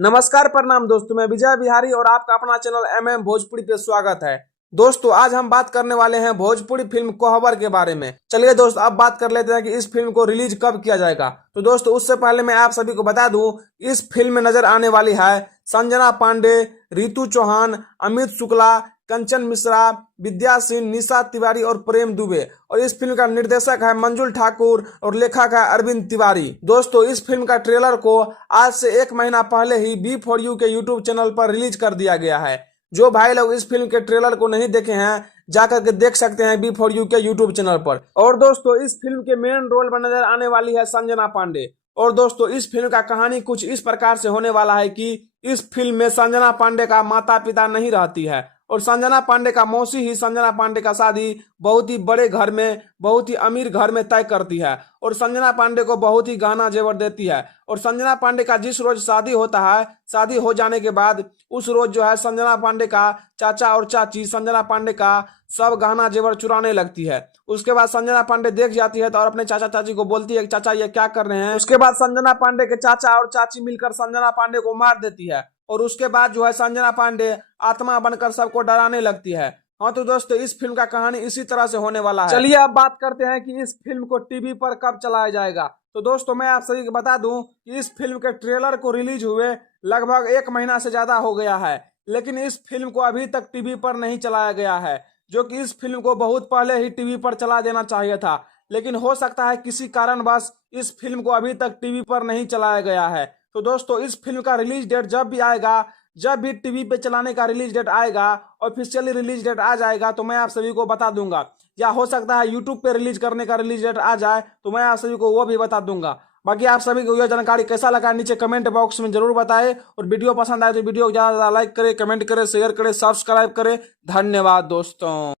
नमस्कार प्रणाम दोस्तों, मैं विजय बिहारी और आपका अपना चैनल MM भोजपुरी पे स्वागत है। दोस्तों आज हम बात करने वाले हैं भोजपुरी फिल्म कोहबर के बारे में। चलिए दोस्त अब बात कर लेते हैं कि इस फिल्म को रिलीज कब किया जाएगा। तो दोस्तों उससे पहले मैं आप सभी को बता दूं, इस फिल्म में नजर आने वाली है संजना पांडे, रितु चौहान, अमित शुक्ला, कंचन मिश्रा, विद्या सिंह, निशा तिवारी और प्रेम दुबे। और इस फिल्म का निर्देशक है मंजुल ठाकुर और लेखक है अरविंद तिवारी। दोस्तों इस फिल्म का ट्रेलर को आज से 1 महीना पहले ही B4U के यूट्यूब चैनल पर रिलीज कर दिया गया है। जो भाई लोग इस फिल्म के ट्रेलर को नहीं देखे हैं जाकर के देख सकते हैं B4U के यूट्यूब चैनल पर। और दोस्तों इस फिल्म के मेन रोल में नजर आने वाली है संजना पांडे। और दोस्तों इस फिल्म का कहानी कुछ इस प्रकार से होने वाला है कि इस फिल्म में संजना पांडे का माता पिता नहीं रहती है और संजना पांडे का मौसी ही संजना पांडे का शादी बहुत ही बड़े घर में, बहुत ही अमीर घर में तय करती है और संजना पांडे को बहुत ही गहना जेवर देती है। और संजना पांडे का जिस रोज शादी होता है, शादी हो जाने के बाद उस रोज जो है संजना पांडे का चाचा और चाची संजना पांडे का सब गहना जेवर चुराने लगती है। उसके बाद संजना पांडे देख जाती है तो और अपने चाचा चाची को बोलती है कि चाचा ये क्या कर रहे हैं। उसके बाद संजना पांडे के चाचा और चाची मिलकर संजना पांडे को मार देती है और उसके बाद जो है संजना पांडे आत्मा बनकर सबको डराने लगती है। हाँ तो दोस्तों इस फिल्म का कहानी इसी तरह से होने वाला है। चलिए अब बात करते हैं कि इस फिल्म को टीवी पर कब चलाया जाएगा। तो दोस्तों मैं आप सभी को बता दूं कि इस फिल्म के ट्रेलर को रिलीज हुए लगभग 1 महीना से ज्यादा हो गया है, लेकिन इस फिल्म को अभी तक टीवी पर नहीं चलाया गया है, जो कि इस फिल्म को बहुत पहले ही टीवी पर चला देना चाहिए था। लेकिन हो सकता है किसी कारणवश इस फिल्म को अभी तक टीवी पर नहीं चलाया गया है। तो दोस्तों इस फिल्म का रिलीज डेट जब भी आएगा, जब भी टीवी पे चलाने का रिलीज डेट आएगा, ऑफिशियली रिलीज डेट आ जाएगा तो मैं आप सभी को बता दूंगा। या हो सकता है यूट्यूब पे रिलीज करने का रिलीज डेट आ जाए तो मैं आप सभी को वो भी बता दूंगा। बाकी आप सभी को यह जानकारी कैसा लगा नीचे कमेंट बॉक्स में जरूर बताएं और वीडियो पसंद आए तो वीडियो को ज्यादा लाइक करें, कमेंट करें, शेयर करें, सब्सक्राइब करें। धन्यवाद दोस्तों।